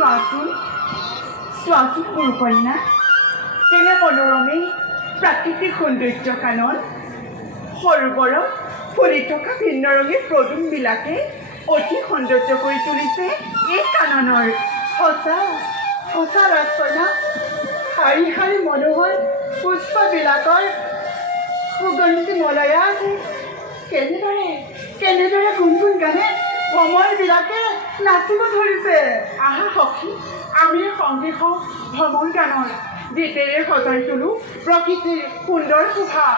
চোৱাচোন মোৰ কন্যা, কেনে মনোৰমে প্ৰাকৃতিক সৌন্দৰ্য কানন সৰোবৰত ফুলি থকা ভিন্ন ৰঙী পদুমবিলাকে অতি সৌন্দৰ্য কৰি তুলিছে এই কাননৰ। সঁচা ৰাজকন্যা, শাৰী শাৰী মনোহৰ পুষ্পবিলাকৰ সুগন্ধি মলয়া কেনেদৰে গুণগুণ গানে ভ্ৰমৰবিলাকে নাচিব ধৰিছে। আহা সখী, আমি সংগীত হওঁ ভ্ৰমণ গানৰ, গীতেৰে সজাই তোলোঁ প্ৰকৃতিৰ সুন্দৰ শোভা।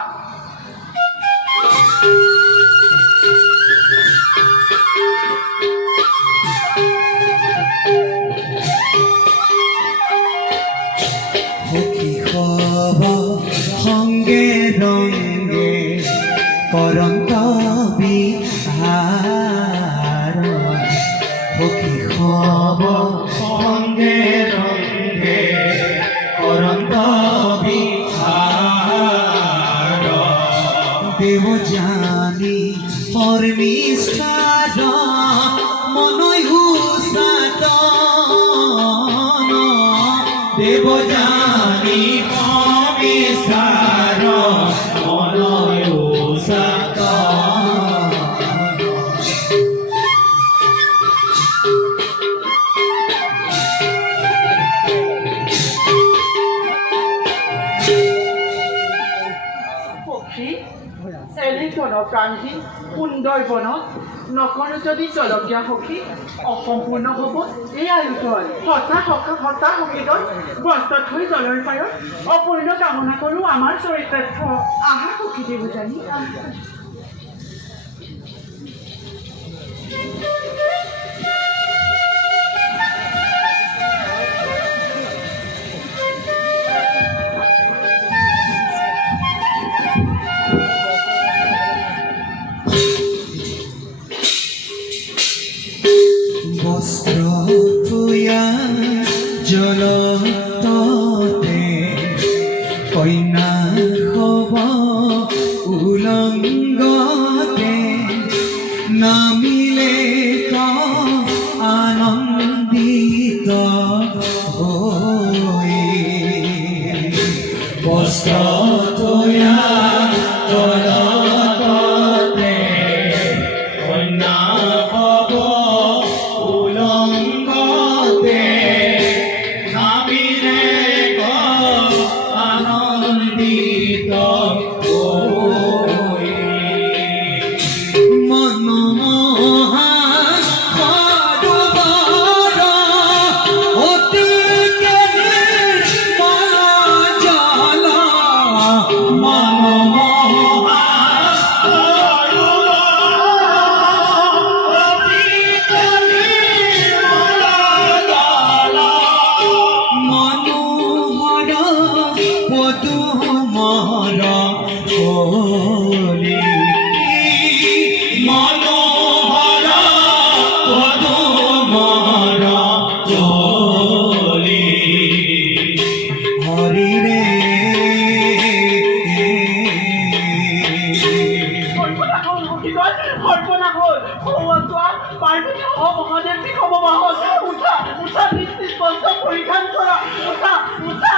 সঙ্গে রঙ্গে করন্ত বিহার, সখী হব সঙ্গে রঙ্গে করন্ত বিহার, দেবজানী পরমিষ্ঠার মনই হুসাতন, দেবজানী পরমিষ্ঠার মনই হুসাতন। সখী, এনে জনপ্ৰাণহীন সুন্দৰ বনত নকৰো যদি জলকীয়া সখী অসম্পূৰ্ণ হ'ব এই আয়োজন। সঁচা সংগীতত বস্তত হৈ জলৰ পাৰত অপূৰ্ণ কামনা কৰোঁ আমাৰ চৰিতাৰ্থ। আহা সখী দেৱযানী, বস্ত্র থুয়া জলততে কন্যা হব উলংগতে, নামিলে ক আনন্দিত হৈ, বস্ত্র থুয়া জলততে কন্যা হব উলংগতে, নামিলে ক আনন্দিত হৈ, মনোমোহা সৰোবৰ অতি নিৰ্মল জল, মনোমোহা মনোহৰ কলি, মনোহৰ পদুমহৰ কলি, হৰি ৰে কল্পনা হ'ল পাৰ্বতী মহাদেৱ কি হ'ব বাহন। উঠা উঠা, নিশ্চিত বস্ত্ৰ পৰিধান কৰা, উঠা উঠা।